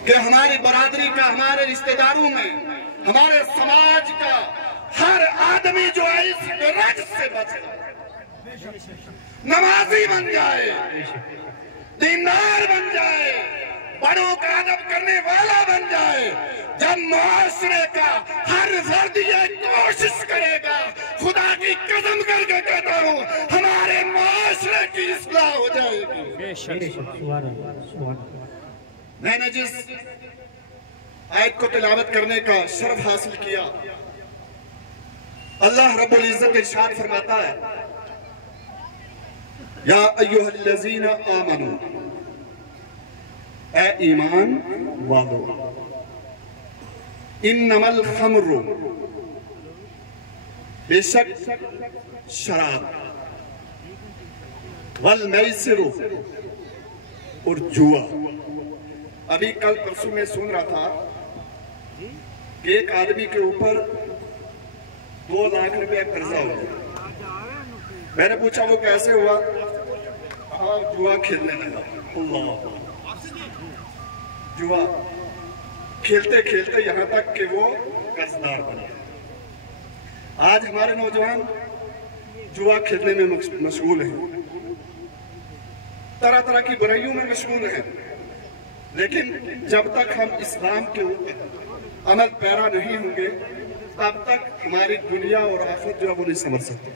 कि हमारी बरादरी का, हमारे रिश्तेदारों में, हमारे समाज का हर आदमी जो है इस रज से बचे, नमाजी बन जाए, दीनदार बन जाए, बड़ों का अदब करने वाला बन जाए। जब मुआशरे का हर फर्द ये कोशिश करेगा, खुदा की कसम करके कहता हूँ, हमारे मुआशरे की इस्लाह हो जाएगी। मैंने जिस आयत को तिलावत करने का शर्फ हासिल किया, अल्लाह रब्बुल इज्जत इरशाद फरमाता है, या अय्युहल्लज़ीना आमनू, ए ईमान वालो, इन्नमल खम्रु, बेशक शराब, वल मैसिरु, और जुआ। अभी कल परसों में सुन रहा था कि एक आदमी के ऊपर 2 लाख रुपए कर्जा हो गया। मैंने पूछा वो कैसे हुआ? हाँ, जुआ खेलने लगा। अल्लाह, जुआ खेलते खेलते यहां तक कि वो कर्जदार बन गया। आज हमारे नौजवान जुआ खेलने में मशगूल हैं, तरह तरह की बुराइयों में मशगूल हैं, लेकिन जब तक हम इस्लाम के ऊपर अमल पैरा नहीं होंगे, तब तक हमारी दुनिया और आखिरत जो है वो नहीं समझ सकते।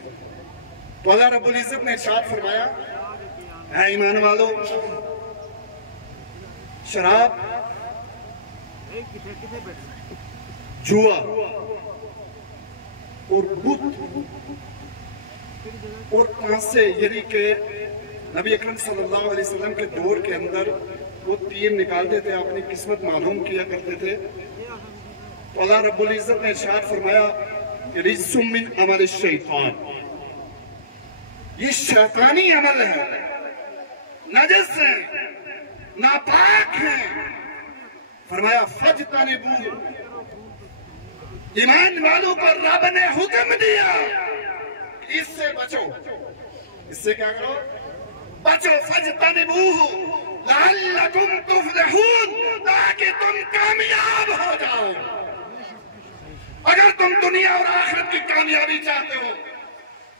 तो अल्लाह रब्बुल इज्जत ने इरशाद फरमाया, ऐ ईमान वालों, शराब, जुआ और बुत और कांसे, यानी कि नबी अकरम सल्लल्लाहु अलैहि वसल्लम के दौर के अंदर वो तीर निकालते थे, अपनी किस्मत मालूम किया करते थे। तो अल्लाह रब्बुल इज्जत ने इरशाद फरमाया, रिज्सुम मिन अमल शैतान, ये शैतानी अमल है, नजस है, नापाक है। फरमाया फज्तनिबू, ईमान वालों को रब ने हुक्म दिया, इससे बचो। इससे क्या करो? बचो। फज्तनिबू लअल्लकुम तुफ्लिहून, ताकि तुम कामयाब हो जाओ। अगर तुम दुनिया और आखिरत की कामयाबी चाहते हो,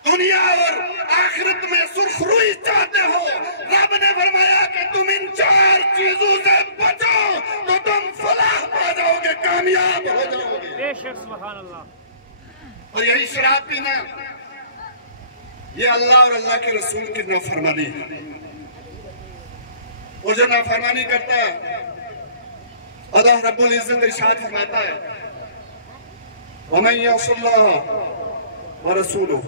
दुनिया और आखिरत में सुरखरुई चाहते हो, रब ने फरमाया कि तुम इन 4 चीजों से बचो तो तुम फलाह पा जाओगे, कामयाब हो जाओगे। बेशक, सुभान अल्लाह। और यही शराब पीना, ये अल्लाह और अल्लाह के रसूल की नाफरमानी है। और जो नाफरमानी करता है, अल्लाह रब्बुल इज्जत इरशाद फरमाता है, वमन यअसिल्लाह व रसूलहु,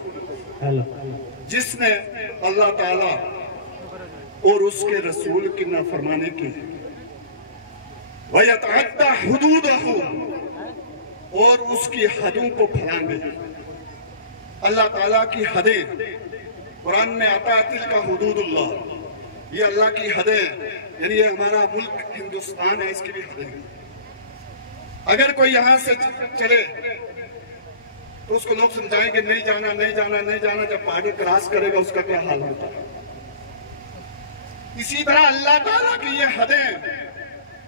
जिसने अल्लाह ताला और उसके रसूल की नाफरमानी की, वयतअद्दा हुदूदहु, और उसकी हदों को फलांगे। अल्लाह ताला की हदें कुरान में आता है, तिल्का हुदूदुल्लाह, ये अल्लाह की हदें, यानी ये हमारा मुल्क हिंदुस्तान है, इसकी भी हदें। अगर कोई यहां से चले तो उसको लोग समझाएंगे नहीं जाना, नहीं जाना, नहीं जाना। जब बॉर्डर क्रॉस करेगा उसका क्या हाल होता है। इसी तरह अल्लाह ताला की ये हदें,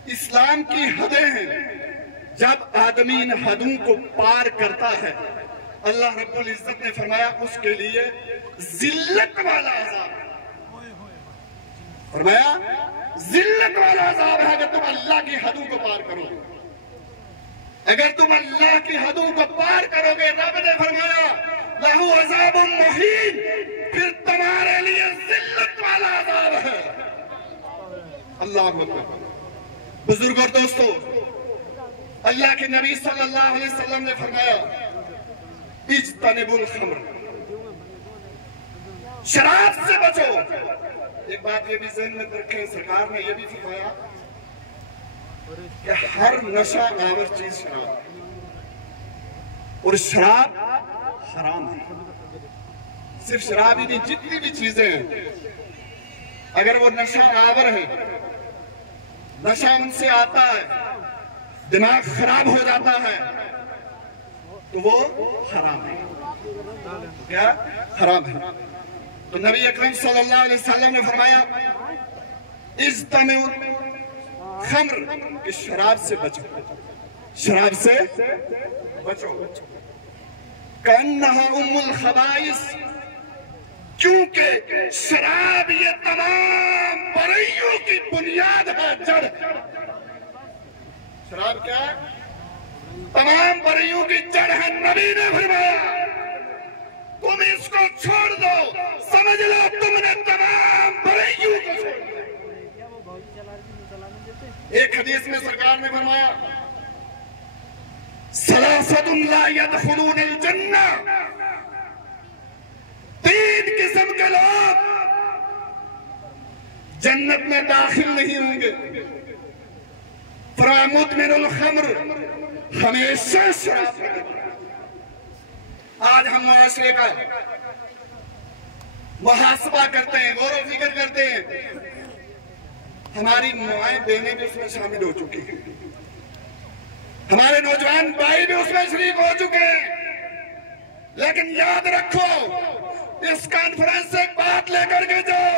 इस्लाम की हदें हैं। जब आदमी इन हदों को पार करता है, अल्लाह रब्बुल इज्जत ने फरमाया उसके लिए जिल्लत वाला अज़ाब, फरमाया जिल्लत वाला अज़ाब है अगर तुम अल्लाह की हदों को पार करो। अगर तुम अल्लाह की हदों को पार करोगे, रब ने फरमाया लहू अज़ाबुम मुहीन, फिर तुम्हारे लिए जिल्लत वाला अज़ाब है। अल्लाह अकबर। बुजुर्ग और दोस्तों, अल्लाह के नबी सल्लल्लाहु अलैहि वसल्लम ने फरमाया, इज्तनिबुल खम्र, शराब से बचो। एक बात ये भी ज़हन में रखें, सरकार ने यह भी फरमाया कि हर नशा आवर चीज शराब, और शराब हराम है। सिर्फ शराब ही नहीं, जितनी भी चीजें हैं, अगर वो नशा आवर है, नशा उनसे आता है, दिमाग खराब हो जाता है, तो वो हराम है। क्या हराम है? तो नबी अकरम सल्लल्लाहु अलैहि वसल्लम ने फरमाया, इज्तनिबू खम्र कि शराब से बचो, शराब से बचो। कन्नहा उम्मुल खबाइस, क्योंकि शराब ये तमाम बुराइयों की बुनियाद है, जड़। शराब क्या है? तमाम बुराइयों की जड़ है। नबी ने फरमाया तुम इसको छोड़ दो, समझ लो तुमने तमाम बुराइयों को छोड़ दिया। एक हदीस में सरकार ने फरमाया सलासतुन ला यदखुलूनल जन्नह, तीन किस्म के लोग जन्नत में दाखिल नहीं होंगे। मुदमिनुल खम्र, हमेशा शराब पीने। आज हम मुआशरे का मुहासबा करते हैं, गौर फिक्र करते हैं, हमारी माएं बहनें भी उसमें शामिल हो चुकी हैं, हमारे नौजवान भाई भी उसमें शरीक हो चुके हैं। लेकिन याद रखो, इस कॉन्फ्रेंस से एक बात लेकर के जाओ,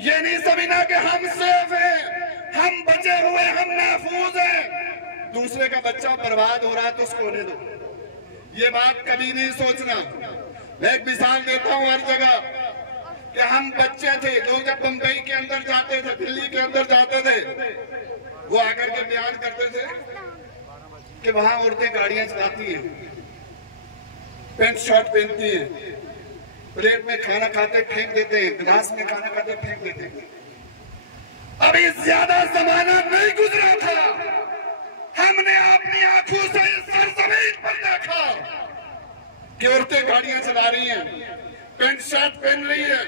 ये नहीं समझना कि हम सेफ हैं, हम बचे हुए, हम महफूज हैं, दूसरे का बच्चा बर्बाद हो रहा है तो उसको होने दो। ये बात कभी नहीं सोचना। मैं एक मिसाल देता हूँ हर जगह कि हम बच्चे थे, लोग जब बंबई के अंदर जाते थे, दिल्ली के अंदर जाते थे, वो आकर के बयान करते थे कि वहां औरतें गाड़ियां चलाती हैं, पैंट शर्ट पहनती हैं, प्लेट में खाना खाते फेंक देते हैं, गिलास में खाना खाते फेंक देते हैं। अभी ज्यादा जमाना नहीं गुजरा था, हमने अपनी आंखों से इस सरजमीन पर देखा कि औरतें गाड़ियां चला रही हैं, पैंट शर्ट पहन रही है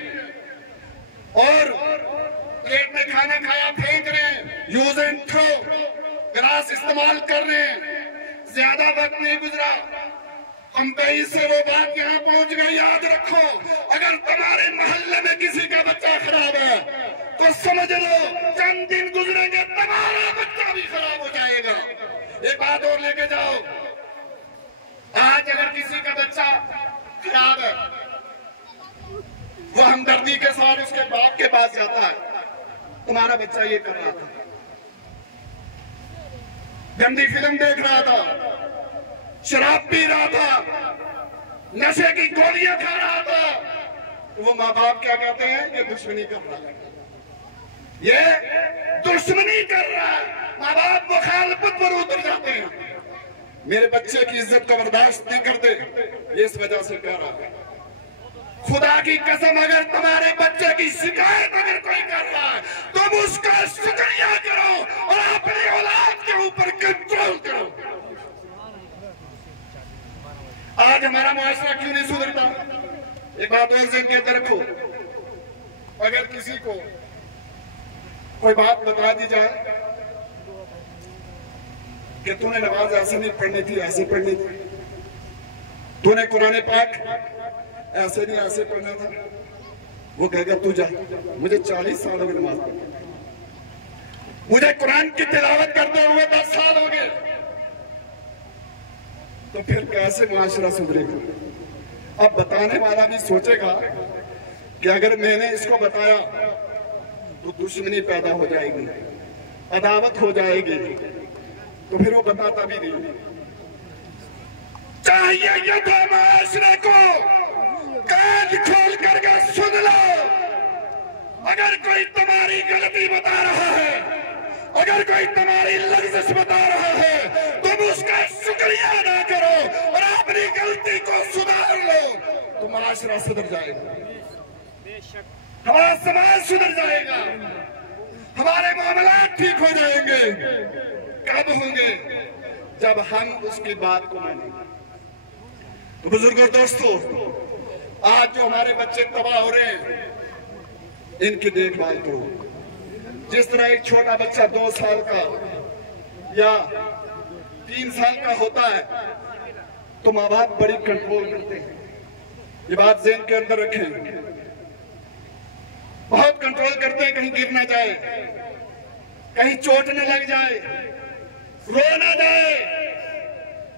और प्लेट में खाना खाया फेंक रहे हैं, यूज एंड थ्रो गिलास इस्तेमाल कर रहे हैं। ज्यादा वक्त नहीं गुजरा, मुंबई से वो बात यहाँ पहुंच गई। याद रखो, अगर तुम्हारे मोहल्ले में किसी का बच्चा खराब है तो समझ लो चंद दिन गुजरेंगे तुम्हारा बच्चा भी खराब हो जाएगा। एक बात और लेके जाओ, आज अगर किसी का बच्चा खराब है, वो हमदर्दी के साथ उसके बाप के पास जाता है, तुम्हारा बच्चा ये कर रहा था, गंदी फिल्म देख रहा था, शराब पी रहा था, नशे की गोलियां खा रहा था, तो वो माँ बाप क्या कहते हैं? ये दुश्मनी कर रहा है, ये दुश्मनी कर रहा है। माँ बाप मुखालफत पर उतर जाते हैं, मेरे बच्चे की इज्जत को बर्दाश्त नहीं करते, ये इस वजह से कह रहा है। खुदा की कसम, अगर तुम्हारे बच्चे की शिकायत अगर कोई कर रहा है तुम उसका शुक्रिया करो और अपनी औलाद के ऊपर कंट्रोल करो। आज हमारा मुआशरा क्यों नहीं सुधरता? एक बात और ज़हन के अंदर रखो, अगर किसी को कोई बात बता दी जाए कि तूने नमाज ऐसे नहीं पढ़नी थी, ऐसे पढ़नी थी, तूने कुरान पाक ऐसे नहीं ऐसे पढ़ना था, वो कहेगा तू जा, मुझे 40 साल हो गए नमाज पढ़ने, मुझे कुरान की तिलावत करते हुए 10 साल हो गए, तो फिर कैसे मुआशरा सुधरेगा? अब बताने वाला भी सोचेगा कि अगर मैंने इसको बताया तो दुश्मनी पैदा हो जाएगी, अदावत हो जाएगी, तो फिर वो बताता भी नहीं। चाहिए ये तो मुआशरे को कान खोल करके सुन लो, अगर कोई तुम्हारी गलती बता रहा है, अगर कोई तुम्हारी लफ्ज़ बता रहा है, तुम उसका शुक्रिया अदा करो और अपनी गलती को सुधार लो, तो मुआशरा सुधर जाएगा, हमारा समाज सुधर जाएगा, हमारे मामलात ठीक हो जाएंगे। कब होंगे? जब हम उसकी बात को मानेंगे। तो बुजुर्गों, दोस्तों, आज जो हमारे बच्चे तबाह हो रहे हैं, इनकी देखभाल करो। जिस तरह एक छोटा बच्चा 2 साल का या 3 साल का होता है तो माँ बाप बड़ी कंट्रोल करते हैं, ये बात ज़हन के अंदर रखें, बहुत कंट्रोल करते हैं, कहीं गिर ना जाए, कहीं चोट न लग जाए, रो ना जाए,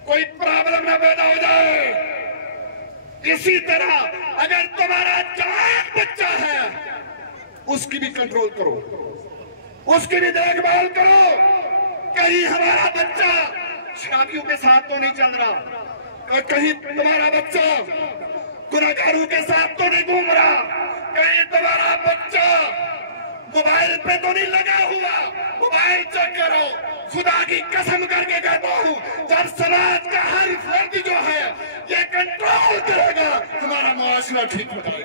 कोई प्रॉब्लम ना पैदा हो जाए। इसी तरह अगर तुम्हारा जवान बच्चा है उसकी भी कंट्रोल करो, उसकी भी देखभाल करो। कहीं हमारा बच्चा शराबियों के साथ तो नहीं चल रहा, और कहीं तुम्हारा बच्चा गुनाहगारों के साथ तो नहीं घूम रहा, कहीं तुम्हारा बच्चा मोबाइल पे तो नहीं लगा हुआ। मोबाइल चेक करो। खुदा की कसम करके कहता हूँ, जब समाज का हर फर्द जो है ये कंट्रोल करेगा, हमारा मुआशरा ठीक होगा।